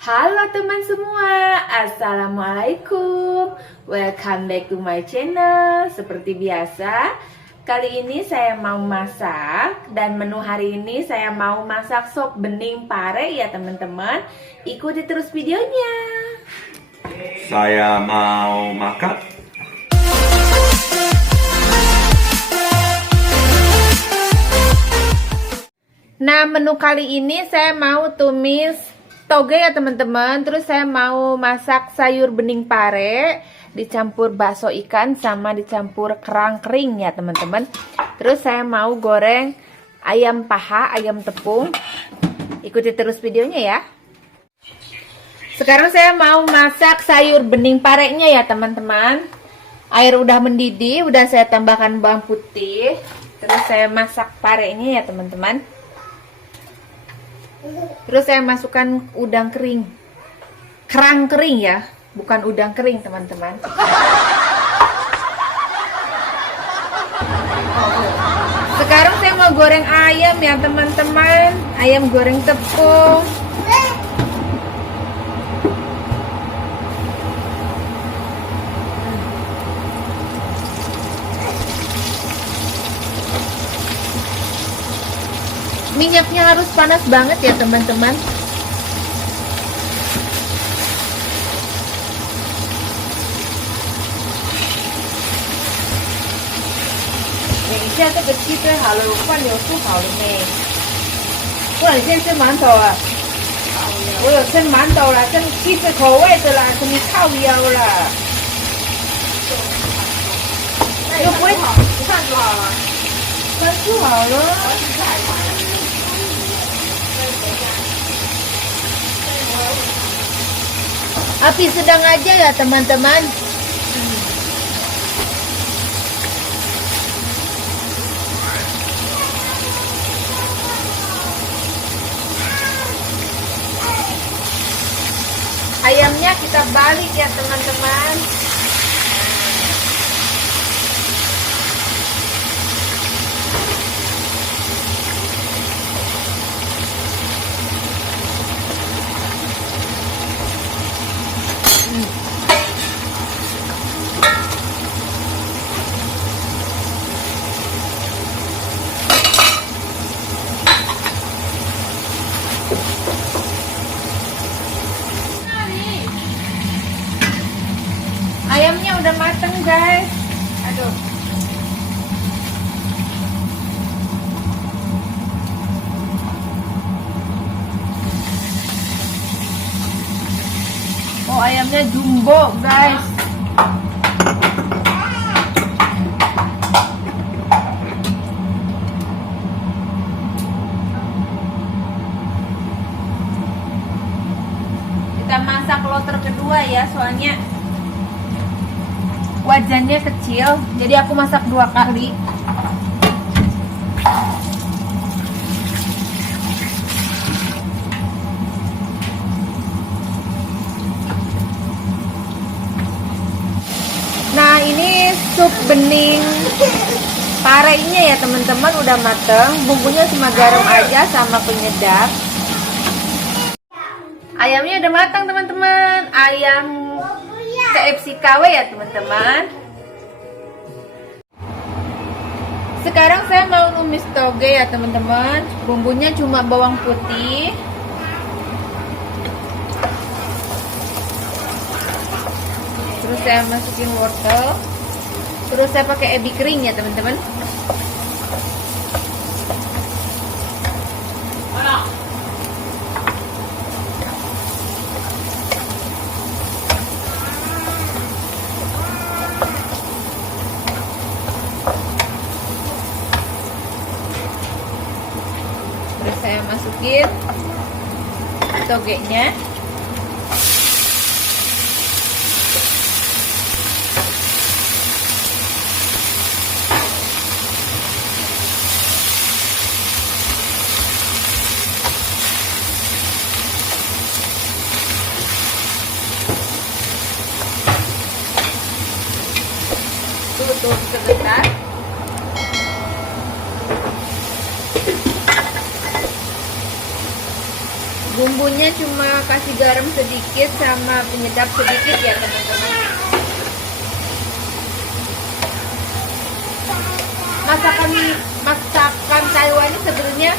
Halo teman semua, Assalamualaikum. Welcome back to my channel. Seperti biasa, kali ini saya mau masak. Dan menu hari ini saya mau masak sop bening pare ya teman-teman. Ikuti terus videonya. Saya mau makan. Nah, menu kali ini saya mau tumis toge ya teman-teman. Terus saya mau masak sayur bening pare dicampur bakso ikan sama dicampur kerang kering ya teman-teman. Terus saya mau goreng ayam paha, ayam tepung. Ikuti terus videonya ya. Sekarang saya mau masak sayur bening parenya ya teman-teman. Air udah mendidih, udah saya tambahkan bawang putih. Terus saya masak parenya ya teman-teman. Terus saya masukkan udang kering, kerang kering ya, bukan udang kering teman-teman. Sekarang saya mau goreng ayam ya teman-teman, ayam goreng tepung. Minyaknya harus panas banget ya teman-teman. Ini这个鸡腿好了，我饭有煮好了没？不然你先吃馒头啊？我有蒸馒头啦，蒸鸡腿口味的啦，什么靠腰啦？又不会好，不看就好了。蒸煮好了。Api sedang aja ya teman-teman. Ayamnya kita balik ya teman-teman. Ayamnya udah mateng guys. Aduh. Oh, ayamnya jumbo guys. Kita masak loter kedua ya, soalnya wajannya kecil, jadi aku masak 2 kali. Nah, ini sup bening parenya ya teman-teman, udah mateng. Bumbunya cuma garam aja sama penyedap. Ayamnya udah matang teman-teman. Ayam KFC KW ya teman-teman. Sekarang saya mau numis toge ya teman-teman. Bumbunya cuma bawang putih, terus saya masukin wortel, terus saya pakai ebi kering ya teman-teman. Terus saya masukin togenya. Tutup sebentar. Bumbunya cuma kasih garam sedikit sama penyedap sedikit ya teman-teman. Masakan Taiwan ini sebenarnya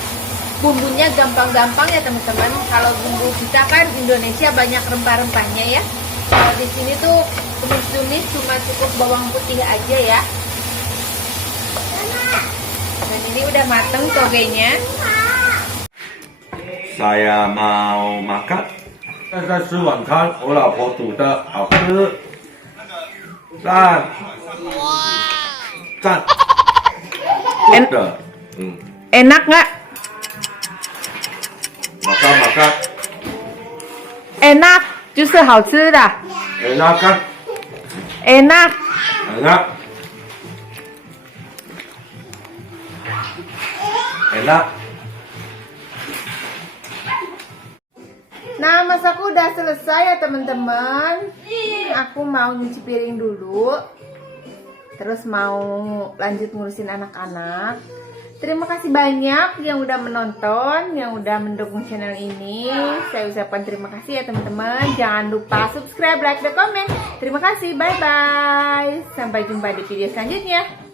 bumbunya gampang-gampang ya teman-teman. Kalau bumbu kita kan Indonesia banyak rempah-rempahnya ya. Kalau di sini tuh tumis-tumis cuma cukup bawang putih aja ya. Dan ini udah mateng togenya. Saya mau makan. 现在吃晚餐，我老婆煮的好吃。赞，赞，good 的，Enak nggak? makan makan， Enak, 就是好吃的。 enak kan? Enak. Enak, enak. Nah, masakku udah selesai ya teman-teman. Aku mau nyuci piring dulu. Terus mau lanjut ngurusin anak-anak. Terima kasih banyak yang udah menonton, yang udah mendukung channel ini. Saya ucapkan terima kasih ya teman-teman. Jangan lupa subscribe, like, dan komen. Terima kasih, bye-bye. Sampai jumpa di video selanjutnya.